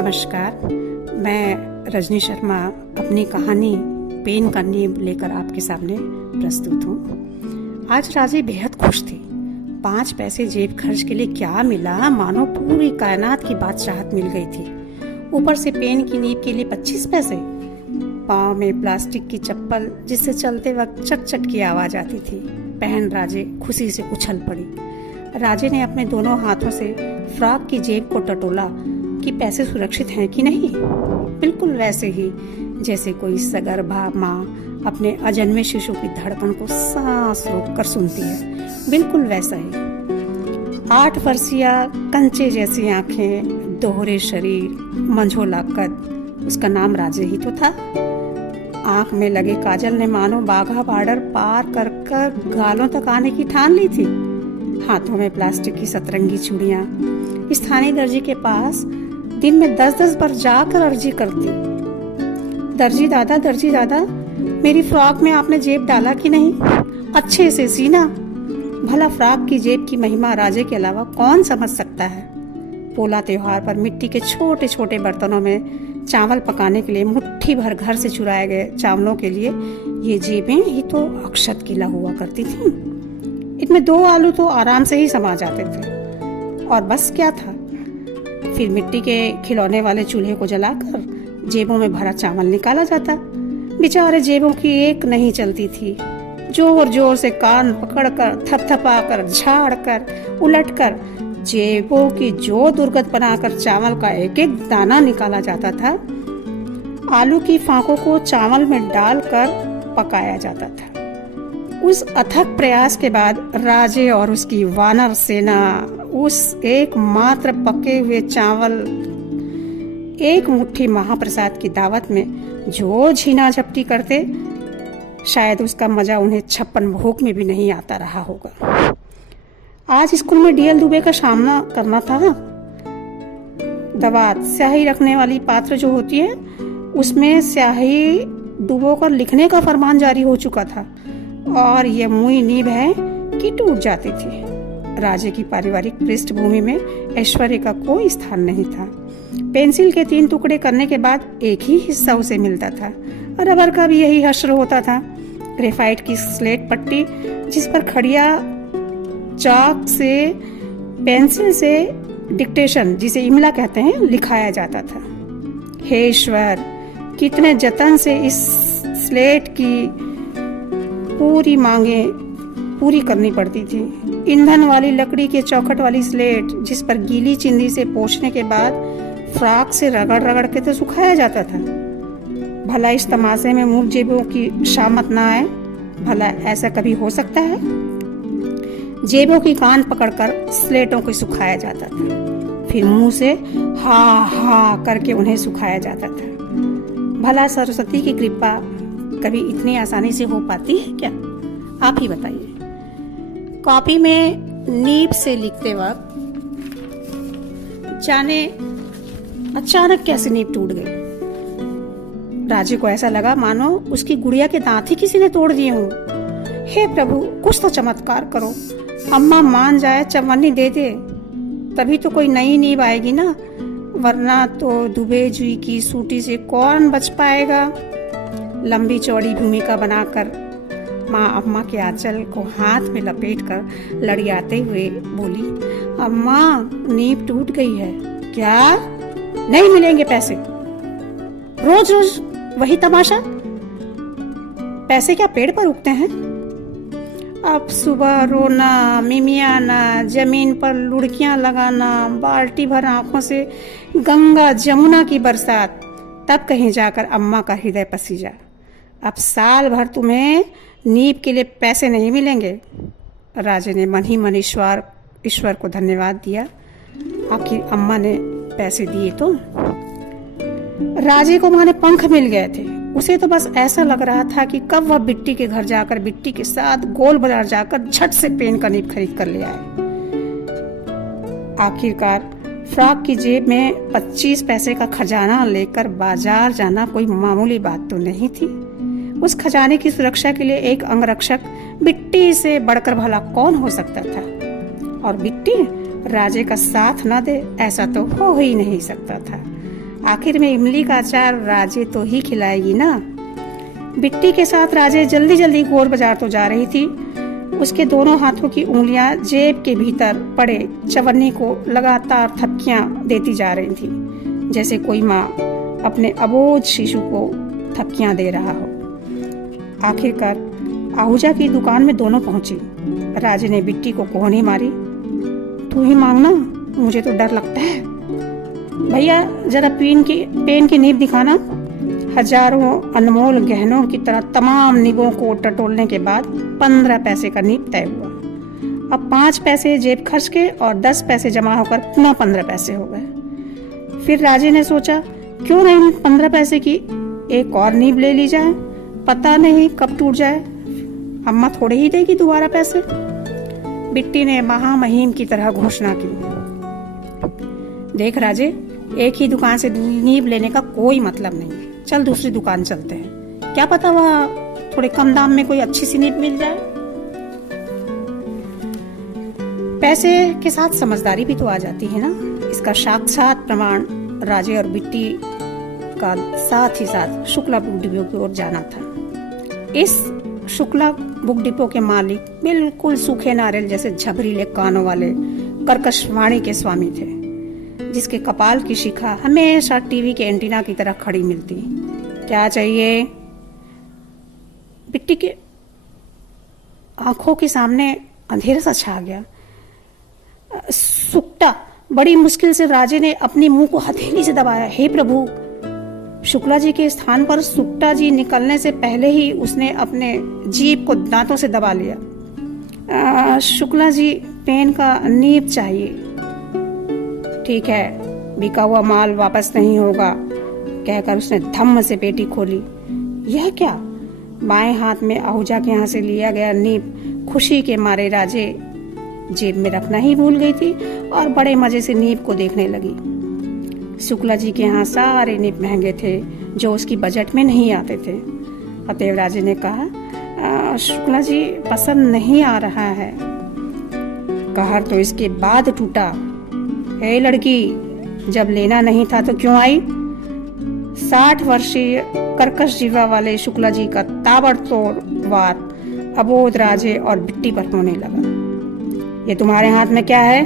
नमस्कार, मैं रजनी शर्मा अपनी कहानी पेन का नींव लेकर आपके सामने प्रस्तुत हूँ। आज राजे बेहद खुश थे। 5 पैसे जेब खर्च के लिए क्या मिला, मानो पूरी कायनात की बादशाहत मिल गई थी। ऊपर से पेन की नींव के लिए 25 पैसे, पाँव में प्लास्टिक की चप्पल जिससे चलते वक्त चट चट की आवाज आती थी। पहन राजे खुशी से उछल पड़ी। राजे ने अपने दोनों हाथों से फ्रॉक की जेब को टटोला कि पैसे सुरक्षित हैं कि नहीं। बिल्कुल वैसे ही जैसे कोई सगर्भा माँ अपने अजन्मे शिशु की धड़कन को सांस रोककर सुनती है, बिल्कुल वैसा ही। 8 वर्षीय कंचे जैसी आंखें, दोहरे शरीर, मंझोला कद, उसका नाम राजे ही तो था। आंख में लगे काजल ने मानो बाघा बॉर्डर पार कर कर गालों तक आने की ठान ली थी। हाथों में प्लास्टिक की सतरंगी चूड़ियां। स्थानीय दर्जी के पास दिन में 10-10 बार जाकर अर्जी करती। दर्जी दादा, मेरी फ्रॉक में आपने जेब डाला कि नहीं? अच्छे से सीना। भला फ्रॉक की जेब की महिमा राजे के अलावा कौन समझ सकता है। पोला त्योहार पर मिट्टी के छोटे छोटे बर्तनों में चावल पकाने के लिए मुट्ठी भर घर से चुराए गए चावलों के लिए ये जेबें ही तो अक्षत किला हुआ करती थीं। इनमें 2 आलू तो आराम से ही समा जाते थे, और बस क्या था। फिर मिट्टी के खिलौने वाले चूल्हे को जलाकर जेबों में भरा चावल निकाला जाता। बेचारे जेबों की एक नहीं चलती थी। जोर जोर से कान पकड़कर, थपथपाकर, झाड़कर, उलटकर जेबों की जो दुर्गत बनाकर चावल का एक एक दाना निकाला जाता था। आलू की फांकों को चावल में डालकर पकाया जाता था। उस अथक प्रयास के बाद राजे और उसकी वानर सेना उस एकमात्र पके हुए चावल, एक मुट्ठी महाप्रसाद की दावत में जो झीना झपटी करते, शायद उसका मजा उन्हें 56 भोग में भी नहीं आता रहा होगा। आज स्कूल में डीएल दुबे का सामना करना था। दवात स्याही रखने वाली पात्र जो होती है, उसमें स्याही डुबोकर लिखने का फरमान जारी हो चुका था, और ये मुई नींव है कि टूट जाती थी। राजे की पारिवारिक पृष्ठभूमि में ऐश्वर्य का कोई स्थान नहीं था। पेंसिल के 3 टुकड़े करने के बाद एक ही हिस्सा उसे मिलता था। रबर का भी यही हश्र होता था। ग्रेफाइट की स्लेट पट्टी जिस पर खड़िया चाक से, पेंसिल से डिक्टेशन, जिसे इमला कहते हैं, लिखाया जाता था। हे ईश्वर, कितने जतन से इस स्लेट की पूरी मांगे पूरी करनी पड़ती थी। ईंधन वाली लकड़ी के चौखट वाली स्लेट जिस पर गीली चिंदी से पोंछने के बाद फ्रॉक से रगड़ रगड़ के तो सुखाया जाता था। भला इस तमाशे में मुंह जेबों की शामत ना आए। भला ऐसा कभी हो सकता है? जेबों की कान पकड़कर स्लेटों को सुखाया जाता था, फिर मुंह से हा हा करके उन्हें सुखाया जाता था। भला सरस्वती की कृपा कभी इतनी आसानी से हो पाती है क्या? आप ही बताइए। कॉपी में नीब से लिखते वक्त जाने अचानक कैसे नीब टूट गई। राजे को ऐसा लगा मानो उसकी गुड़िया के दांत ही किसी ने तोड़ दिए हों। हे प्रभु, कुछ तो चमत्कार करो। अम्मा मान जाए, चवन्नी दे दे, तभी तो कोई नई नींव आएगी ना, वरना तो दुबे जुई की सूटी से कौन बच पाएगा। लंबी चौड़ी भूमिका बनाकर माँ अम्मा के आंचल को हाथ में लपेट कर लड़ियाते हुए बोली, अम्मा नींव टूट गई है। क्या? नहीं मिलेंगे पैसे? रोज रोज वही तमाशा। पैसे क्या पेड़ पर उगते हैं? अब सुबह रोना, मिमियाना, जमीन पर लुढ़कियां लगाना, बाल्टी भर आंखों से गंगा जमुना की बरसात, तब कहीं जाकर अम्मा का हृदय पसीजा। अब साल भर तुम्हें नींव के लिए पैसे नहीं मिलेंगे। राजे ने मन ही मन ईश्वर को धन्यवाद दिया। आखिर अम्मा ने पैसे दिए तो। राजे को माने पंख मिल गए थे। उसे तो बस ऐसा लग रहा था कि कब वह बिट्टी के घर जाकर बिट्टी के साथ गोल बाजार जाकर झट से पेन का नींव खरीद कर ले आए। आखिरकार फ्रॉक की जेब में 25 पैसे का खजाना लेकर बाजार जाना कोई मामूली बात तो नहीं थी। उस खजाने की सुरक्षा के लिए एक अंगरक्षक बिट्टी से बढ़कर भला कौन हो सकता था। और बिट्टी राजे का साथ न दे, ऐसा तो हो ही नहीं सकता था। आखिर में इमली का अचार राजे तो ही खिलाएगी ना। बिट्टी के साथ राजे जल्दी जल्दी गोर बाजार तो जा रही थी। उसके दोनों हाथों की उंगलियां जेब के भीतर पड़े चवन्नी को लगातार थपकियां देती जा रही थी, जैसे कोई माँ अपने अबोध शिशु को थपकियां दे रहा हो। आखिरकार आहूजा की दुकान में दोनों पहुंची। राजे ने बिट्टी को कोहनी मारी। तू ही मांगना, मुझे तो डर लगता है। भैया जरा पेन की नीब दिखाना। हजारों अनमोल गहनों की तरह तमाम नीबों को टटोलने के बाद 15 पैसे का नीब तय हुआ। अब 5 पैसे जेब खर्च के और 10 पैसे जमा होकर पुनः 15 पैसे हो गए। फिर राजे ने सोचा, क्यों नहीं 15 पैसे की एक और नीब ले ली जाए, पता नहीं कब टूट जाए, अम्मा थोड़े ही देगी दोबारा पैसे। बिट्टी ने महामहिम की तरह घोषणा की। देख राजे, एक ही दुकान से नीब लेने का कोई मतलब नहीं, चल दूसरी दुकान चलते हैं, क्या पता वहाँ थोड़े कम दाम में कोई अच्छी सी नीब मिल जाए। पैसे के साथ समझदारी भी तो आ जाती है ना। इसका साक्षात प्रमाण राजे और बिट्टी का साथ ही साथ शुक्ला बुक डिपो की ओर जाना था। इस शुक्ला बुक डिपो के मालिक बिल्कुल सूखे नारियल जैसे झबरीले कानों वाले कर्कश वाणी के स्वामी थे, जिसके कपाल की शिखा हमेशा टीवी के एंटीना की तरह खड़ी मिलती। क्या चाहिए? बिट्टी के आंखों के सामने अंधेरा सा छा गया। सुक्ता। बड़ी मुश्किल से राजे ने अपने मुंह को हथेली से दबाया। हे प्रभु! शुक्ला जी के स्थान पर सुक्ता जी निकलने से पहले ही उसने अपने जीभ को दांतों से दबा लिया। शुक्ला जी, पेन का नीब चाहिए। ठीक है, बिका हुआ माल वापस नहीं होगा, कहकर उसने धम्म से पेटी खोली। यह क्या? बाएं हाथ में आहूजा के यहाँ से लिया गया नीब खुशी के मारे राजे जेब में रखना ही भूल गई थी और बड़े मजे से नीब को देखने लगी। शुक्ला जी के यहाँ सारे नीब महंगे थे जो उसकी बजट में नहीं आते थे। अतएव राजे ने कहा, शुक्ला जी पसंद नहीं आ रहा है। कहर तो इसके बाद टूटा। हे लड़की, जब लेना नहीं था तो क्यों आई? 60 वर्षीय कर्कश जीवा वाले शुक्ला जी का ताबड़तोड़ वार अबोध राजे और बिट्टी पर होने लगा। ये तुम्हारे हाथ में क्या है?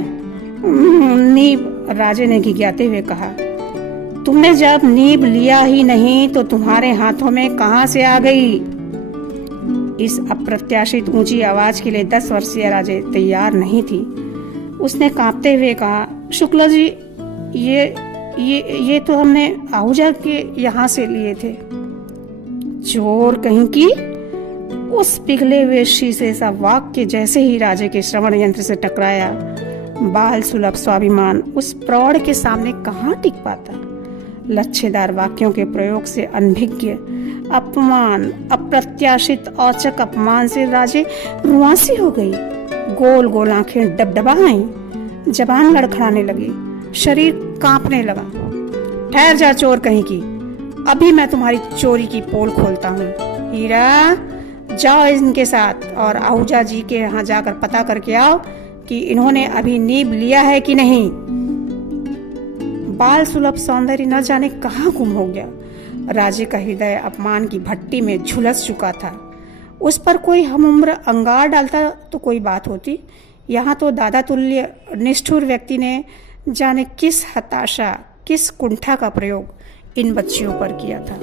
नीब, राजे ने घिघियाते हुए कहा। तुमने जब नीब लिया ही नहीं तो तुम्हारे हाथों में कहां से आ गई? इस अप्रत्याशित ऊंची आवाज के लिए 10 वर्षीय राजे तैयार नहीं थी। उसने कांपते हुए कहा, शुक्ला जी, ये तो हमने आहूजा के यहाँ से लिए थे। चोर कहीं की! उस पिघले हुए शीशे सा वाक्य जैसे ही राजे के श्रवण यंत्र से टकराया, बाल सुलभ स्वाभिमान उस प्रौढ़ के सामने कहाँ टिक पाता। लच्छेदार वाक्यों के प्रयोग से अनभिज्ञ, अपमान, अप्रत्याशित औचक अपमान से राजे रुआंसी हो गई। गोल गोल आंखें डबडबाई, जबान लड़खड़ाने लगी, शरीर कांपने लगा। ठहर जा चोर कहीं की, अभी मैं तुम्हारी चोरी की पोल खोलता हूँ। हीरा, जाओ इनके साथ और आहूजा जी के यहाँ जाकर पता करके आओ कि इन्होंने अभी नीब लिया है कि नहीं। बाल सुलभ सौंदर्य न जाने कहाँ गुम हो गया। राजे का हृदय अपमान की भट्टी में झुलस चुका था। उस पर कोई हमउम्र अंगार डालता तो कोई बात होती। यहाँ तो दादा तुल्य निष्ठुर व्यक्ति ने जाने किस हताशा, किस कुंठा का प्रयोग इन बच्चियों पर किया था।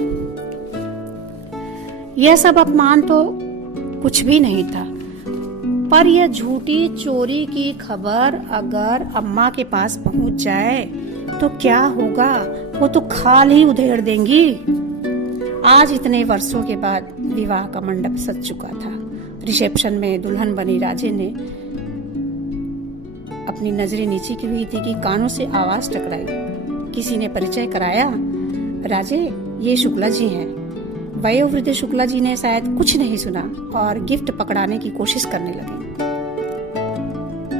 यह सब अपमान तो कुछ भी नहीं था, पर यह झूठी चोरी की खबर अगर अम्मा के पास पहुंच जाए तो क्या होगा? वो तो खाल ही उधेड़ देंगी। आज इतने वर्षों के बाद विवाह का मंडप सज चुका था। रिसेप्शन में दुल्हन बनी राजे ने अपनी नजरें नीचे की हुई थी कि कानों से आवाज टकराई। किसी ने परिचय कराया, राजे, ये शुक्ला जी हैं। वयोवृद्ध शुक्ला जी ने शायद कुछ नहीं सुना और गिफ्ट पकड़ाने की कोशिश करने लगे।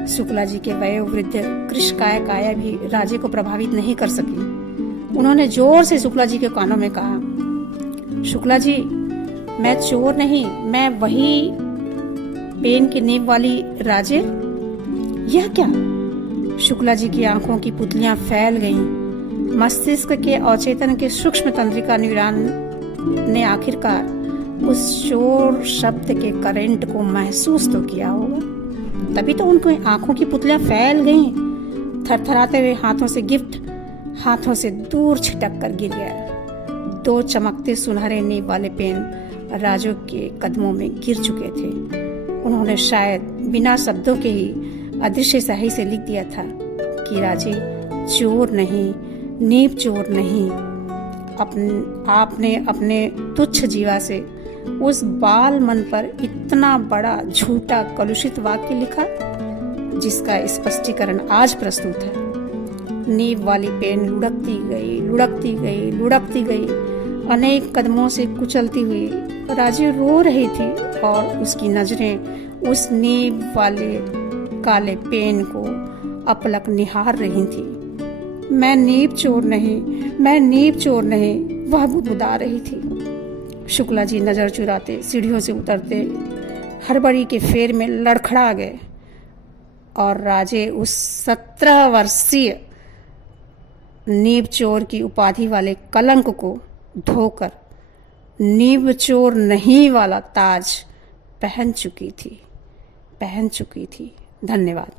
शुक्ला जी के वयोवृद्ध कृशकाय काया भी राजे को प्रभावित नहीं कर सकी। उन्होंने जोर से शुक्ला जी के कानों में कहा, शुक्ला जी, मैं चोर नहीं, मैं वही पेन की नीब वाली राजे। यह क्या? शुक्ला जी की आंखों की पुतलियां फैल गईं। मस्तिष्क के अवचेतन के सूक्ष्म तंत्रिका न्यूरॉन ने आखिरकार उस शोर शब्द के करंट को महसूस तो किया होगा, तभी तो उनको आंखों की पुतलियां फैल गईं। थरथराते हुए हाथों से गिफ्ट हाथों से दूर छिटक कर गिर गया। 2 चमकते सुनहरे नीब वाले पेन राजू के कदमों में गिर चुके थे। उन्होंने शायद बिना शब्दों के ही अदृश्य स्याही से लिख दिया था कि राजे चोर नहीं, नीब चोर नहीं। आपने अपने तुच्छ जीवा से उस बाल मन पर इतना बड़ा झूठा कलुषित वाक्य लिखा, जिसका स्पष्टीकरण आज प्रस्तुत है। नीब वाली पेन लुढ़कती गई, लुढ़कती गई, लुढ़कती गई। अनेक कदमों से कुचलती हुई राजू रो रही थी और उसकी नजरें उस नीब वाले काले पेन को अपलक निहार रही थी। मैं नीब चोर नहीं, मैं नीब चोर नहीं, वह बुदबुदा रही थी। शुक्ला जी नजर चुराते सीढ़ियों से उतरते हड़बड़ी के फेर में लड़खड़ा गए और राजे उस 17 वर्षीय नीब चोर की उपाधि वाले कलंक को धोकर नीब चोर नहीं वाला ताज पहन चुकी थी। धन्यवाद।